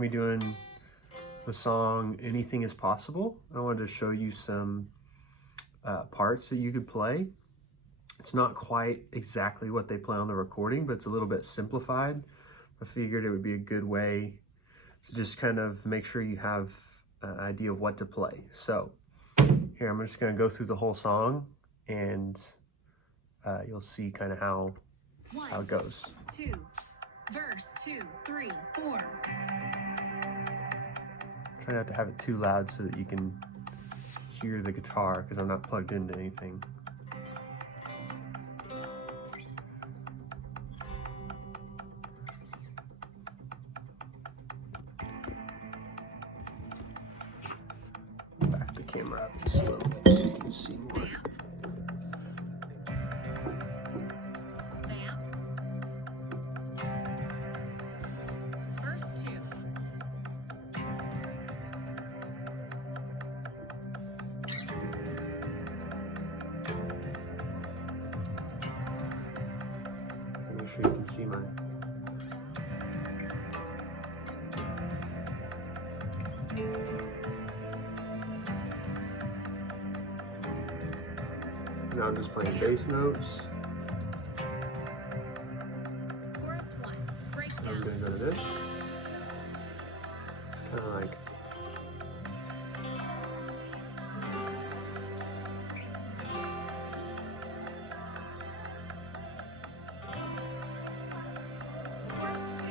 We're doing the song Anything is Possible. I wanted to show you some parts that you could play. It's not quite exactly what they play on the recording, but it's a little bit simplified. I figured it would be a good way to just kind of make sure you have an idea of what to play. So here, I'm just going to go through the whole song, and you'll see kind of how it goes. 2, verse 2, 3, 4. Try not to have it too loud so that you can hear the guitar, because I'm not plugged into anything. Back the camera up just a little bit so you can see more. Verse 2. Make sure you can see mine. Now I'm just playing bass notes. Chorus 1. I'm Breakdown. gonna go to this. It's kind of like Chorus 2.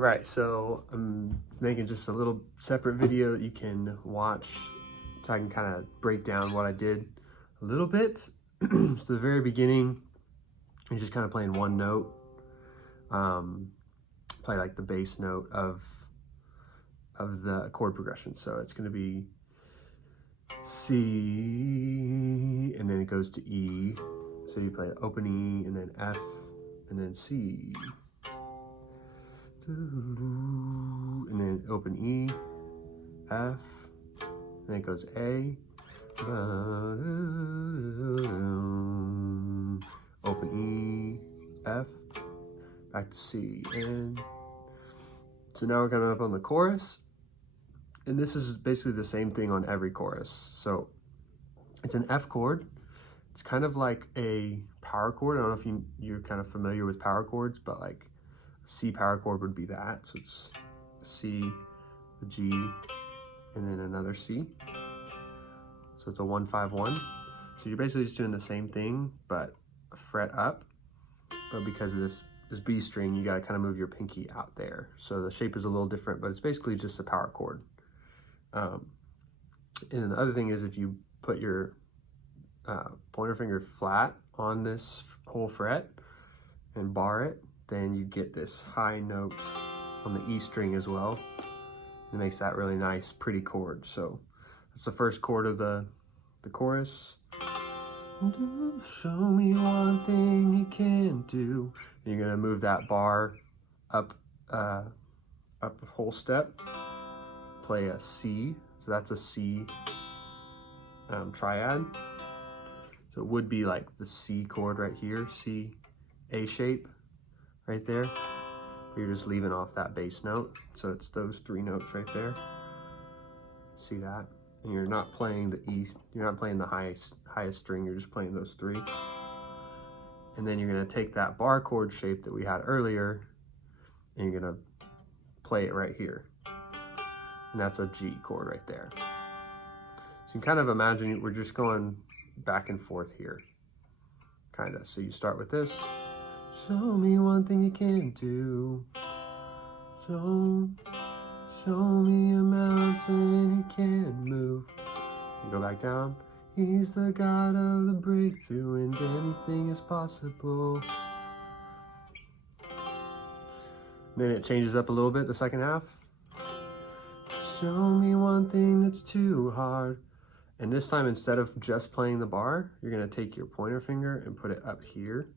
right, so I'm making just a little separate video that you can watch so I can kind of break down what I did a little bit. So the very beginning, you're just kind of playing one note. Play like the bass note of the chord progression. So it's going to be C, and then it goes to E. So you play open E, and then F, and then C. And then open E, F, and then it goes A. Open E, F, back to C, and so now we're coming up on the chorus, and this is basically the same thing on every chorus. So it's an F chord. It's kind of like a power chord. I don't know if you're kind of familiar with power chords, but like a C power chord would be that. So it's a C, a G, and then another C. So it's a 1-5-1. So you're basically just doing the same thing, but a fret up. But because of this B string, you gotta kind of move your pinky out there. So the shape is a little different, but it's basically just a power chord. And then the other thing is, if you put your pointer finger flat on this whole fret and bar it, then you get this high note on the E string as well. It makes that really nice, pretty chord. So that's the first chord of the chorus. Show me one thing you can do. And you're gonna move that bar up a whole step. Play a C, so that's a C triad. So it would be like the C chord right here, C, A shape right there. But you're just leaving off that bass note. So it's those three notes right there. See that? And you're not playing the E, you're not playing the highest string, you're just playing those three. And then you're gonna take that bar chord shape that we had earlier, and you're gonna play it right here. And that's a G chord right there. So you kind of imagine we're just going back and forth here, kind of. So you start with this. Show me one thing you can do. Show me a mountain he can't move. You go back down. He's the God of the breakthrough, and anything is possible. Then it changes up a little bit, the second half. Show me one thing that's too hard. And this time, instead of just playing the bar, you're gonna take your pointer finger and put it up here.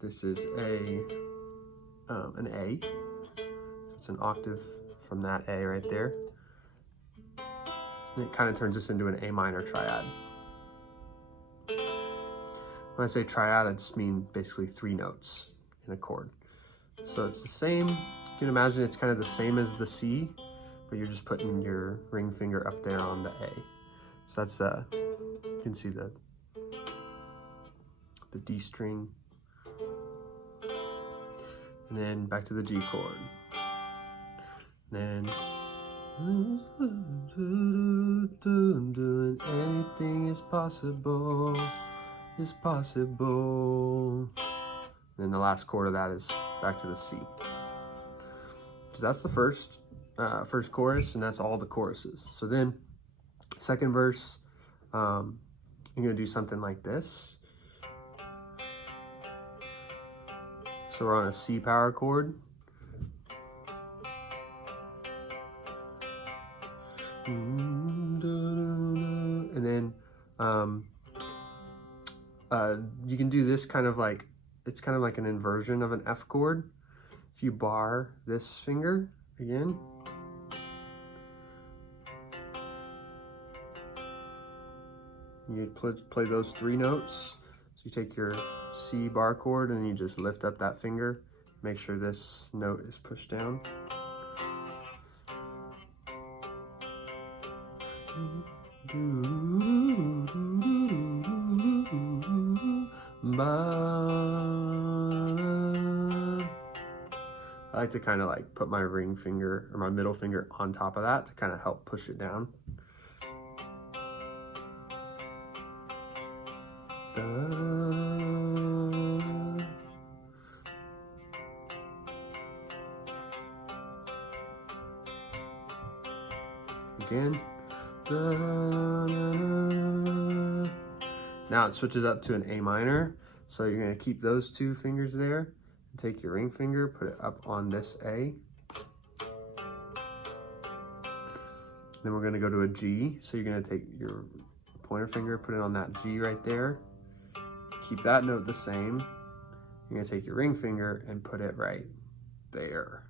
This is an A. It's an octave from that A right there. And it kind of turns this into an A minor triad. When I say triad, I just mean basically three notes in a chord. So it's the same, you can imagine it's kind of the same as the C, but you're just putting your ring finger up there on the A. So that's, you can see the D string. And then back to the G chord. Then, anything is possible, is possible. Then the last chord of that is back to the C. So that's the first chorus, and that's all the choruses. So then, second verse, you're gonna do something like this. So we're on a C power chord. And then you can do this kind of like, it's kind of like an inversion of an F chord. If you bar this finger again, you play those three notes. So you take your C bar chord and you just lift up that finger. Make sure this note is pushed down. I like to kind of like put my ring finger or my middle finger on top of that to kind of help push it down. again. Now it switches up to an A minor. So you're gonna keep those two fingers there, and take your ring finger, put it up on this A. Then we're gonna go to a G. So you're gonna take your pointer finger, put it on that G right there. Keep that note the same. You're gonna take your ring finger and put it right there.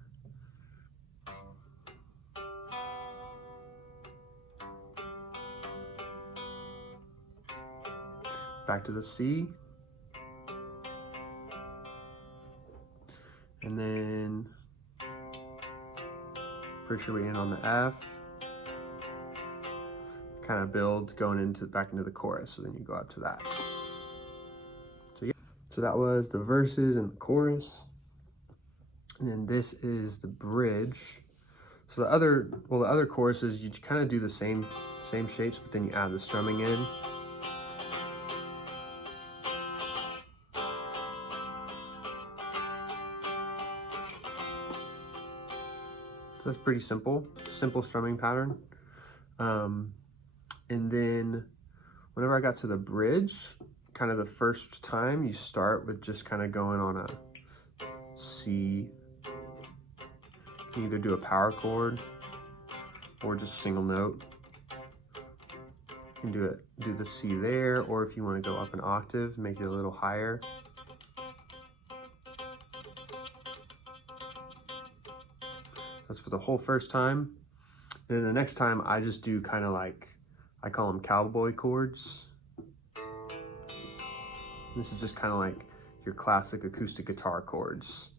Back to the C. And then, pretty sure we end on the F. Kind of build going into back into the chorus, so then you go up to that. So yeah, so that was the verses and the chorus. And then this is the bridge. So the other choruses, you kind of do the same shapes, but then you add the strumming in. So that's pretty simple strumming pattern. And then whenever I got to the bridge, kind of the first time, you start with just kind of going on a C. You can either do a power chord or just single note. You can do the C there, or if you want to go up an octave, make it a little higher. That's for the whole first time. And then the next time I just do kind of like, I call them cowboy chords. This is just kind of like your classic acoustic guitar chords.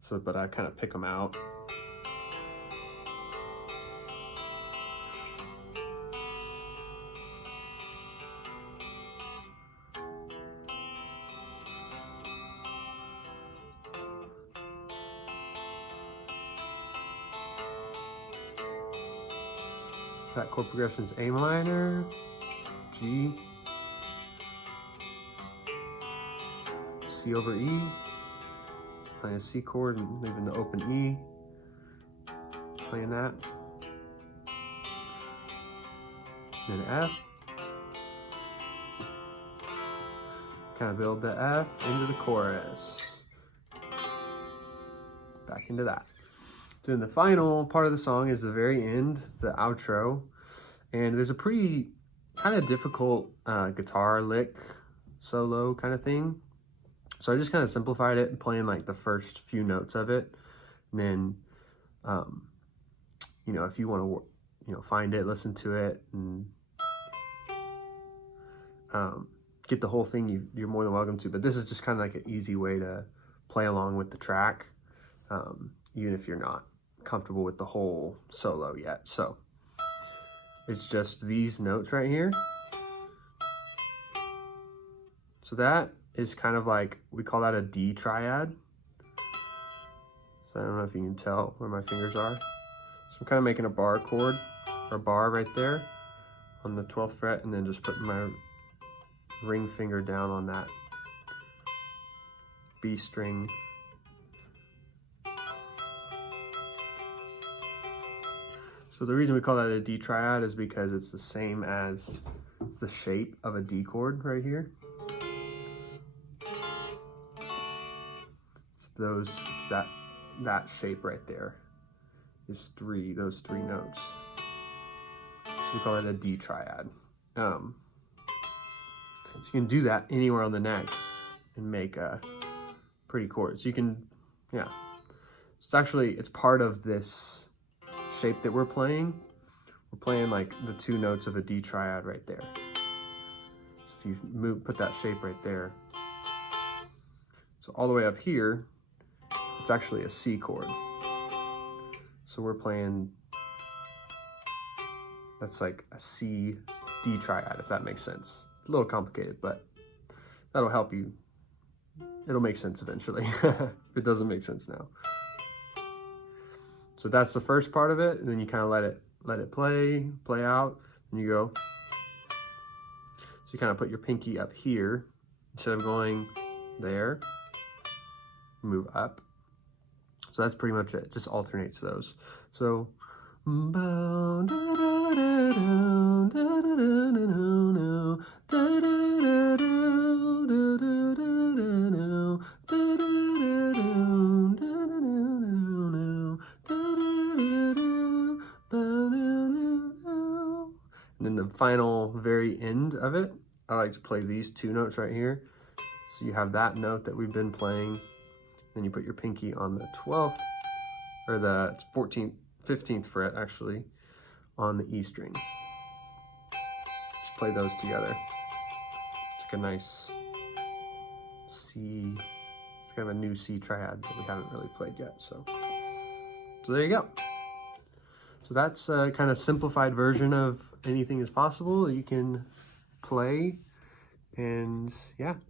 So, but I kind of pick them out. That chord progression is A minor, G, C over E, playing a C chord and leaving the open E, playing that, then F, kind of build the F into the chorus, back into that. Then the final part of the song is the very end, the outro, and there's a pretty kind of difficult guitar lick solo kind of thing. So I just kind of simplified it, playing like the first few notes of it, and then you know, if you want to find it, listen to it, and get the whole thing, you're more than welcome to. But this is just kind of like an easy way to play along with the track, even if you're not comfortable with the whole solo yet. So it's just these notes right here. So that is kind of like, we call that a D triad. So I don't know if you can tell where my fingers are. So I'm kind of making a bar chord, or bar right there on the 12th fret, and then just putting my ring finger down on that B string. So the reason we call that a D triad is because it's the same as, it's the shape of a D chord right here. It's that shape right there is those three notes. So we call it a D triad. So you can do that anywhere on the neck and make a pretty chord. So you can, yeah. It's part of this shape that we're playing. We're playing like the two notes of a D triad right there. So if you put that shape right there. So all the way up here, it's actually a C chord. So we're playing, that's like a C D triad, if that makes sense. It's a little complicated, but that'll help you. It'll make sense eventually, if it doesn't make sense now. So that's the first part of it, and then you kind of let it play out, and you go. So you kind of put your pinky up here, instead of going there, move up. So that's pretty much it, just alternates those. So, And then the final, very end of it, I like to play these two notes right here. So you have that note that we've been playing, then you put your pinky on the 12th, or the 14th, 15th fret actually, on the E string. Just play those together. It's like a nice C, it's kind of a new C triad that we haven't really played yet. So there you go. So that's a kind of simplified version of Anything is Possible. You can play, and yeah,